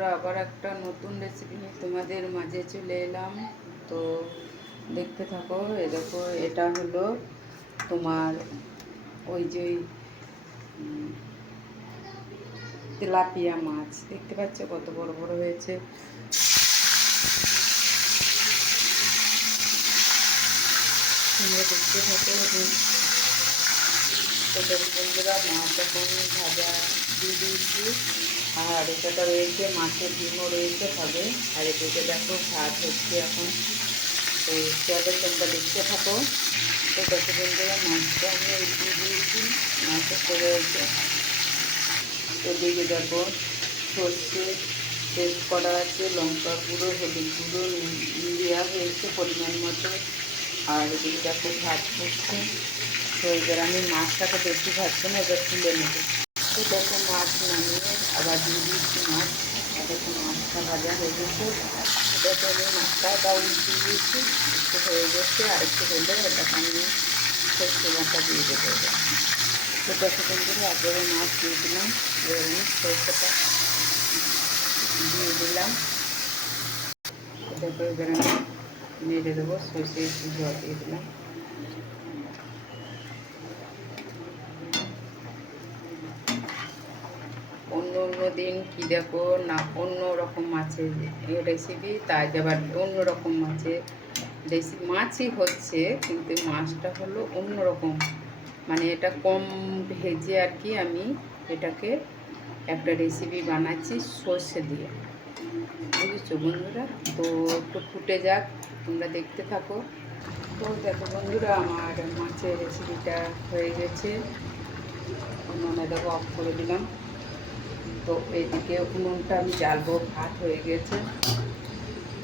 বন্ধুরা, আবার একটা নতুন রেসিপি নিয়ে তোমাদের মাঝে চলে এলাম। তো দেখতে থাকো। দেখো, এটা হলো তোমার ওই যে তেলাপিয়া মাছ। দেখতে পাচ্ছ কত বড় বড় হয়েছে। তোমরা দেখতে থাকো। তো বন্ধুরা, মাছ এখন ভাজা দিয়ে দিয়েছি। আর এটা রয়েছে মাছের ডিমও রয়েছে হবে। আর এদিকে দেখো ভাত হচ্ছে এখন। তো চলো তোমরা দেখতে থাকো। তো দেখো বন্ধুরা, মাছটা আমি দিয়ে দিয়েছি। মাছটা করে রয়েছে। এদিকে দেখো সর্ষে পেস্ট করা আছে, লঙ্কা গুঁড়ো, হলুদ গুঁড়ো দেওয়া হয়েছে পরিমাণ মতো। আর এদিকে দেখো ভাত হচ্ছে। তো এবার আমি মাছটাকে বেশি ভাজবো না, এবার তুলে নেব। তো দেখো মাছ নামিয়ে আবার দিয়ে দিয়েছি মাছ। দেখো মাছটা ভাজা হয়ে গেছে। দেখো আমি মাছটা উল্টে দিয়েছি, একটু হয়ে গেছে। আর একটু হলে এটাকে আমি সর্ষে বাটা দিয়ে দেবো। তো দেখো বন্ধুরা, একবারে মাছ দিয়ে দিলাম। এবার আমি সর্ষেটা দিয়ে দিলাম। দেখো এবার আমি নেড়ে দেবো। সর্ষে একটু জল দিয়ে দিলাম। অন্য দিন কি দেখো না, অন্য রকম মাছের রেসিপি, তাই আবার অন্য রকম মাছের রেসিপি। মাছই হচ্ছে, কিন্তু মাছটা হলো অন্য রকম। মানে এটা কম ভেজে আর কি আমি এটাকে একটা রেসিপি বানাচ্ছি সর্ষে দিয়ে। বুঝেছো বন্ধুরা? তো একটু ফুটে যাক, তোমরা দেখতে থাকো। তো দেখো বন্ধুরা, আমার মাছের রেসিপিটা হয়ে গেছে। উনুনে দেখো অফ করে দিলাম। তো এইদিকে উনুনটা আমি জ্বালবো, ভাত হয়ে গেছে।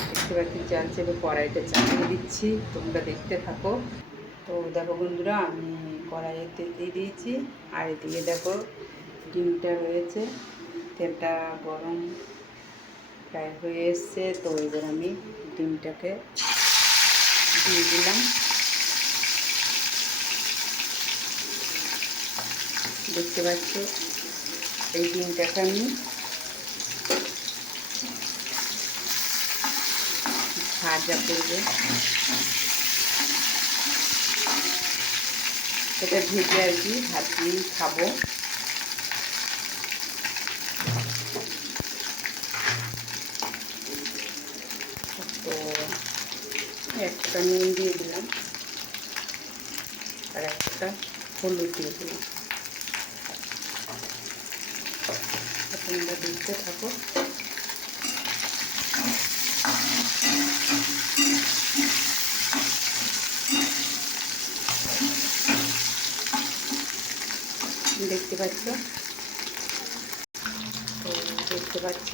দেখতে পাচ্ছি চাল চেপে কড়াইটা চাপিয়ে দিচ্ছি, তোমরা দেখতে থাকো। তো দেখো বন্ধুরা, আমি কড়াইতে দিয়ে দিয়েছি। আর এদিকে দেখো ডিমটা রয়েছে। তেলটা গরম প্রায় হয়ে এসছে। তো এবার আমি ডিমটাকে দিয়ে দিলাম। দেখতে পাচ্ছ এই ডিমটাকে আমি ভাজা করবো। এটা ভেজে আর কি ভাত দিয়ে খাবো। তো একটা নুন দিয়ে দিলাম আর একটা হলুদ দিয়ে দিলাম। তোমরা দেখতে থাকো। দেখতে পাচ্ছ, তো দেখতে পাচ্ছ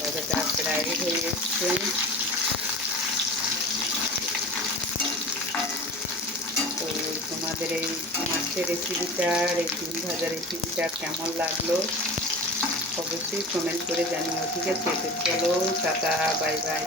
ভাজাটা প্রায় হয়ে যাচ্ছে। তো তোমাদের এই মাছের রেসিপিটার, এই ডিম ভাজা রেসিপিটা কেমন লাগলো অবশ্যই কমেন্ট করে জানিও। ঠিক আছে? তো চলো, টাটা, বাই বাই।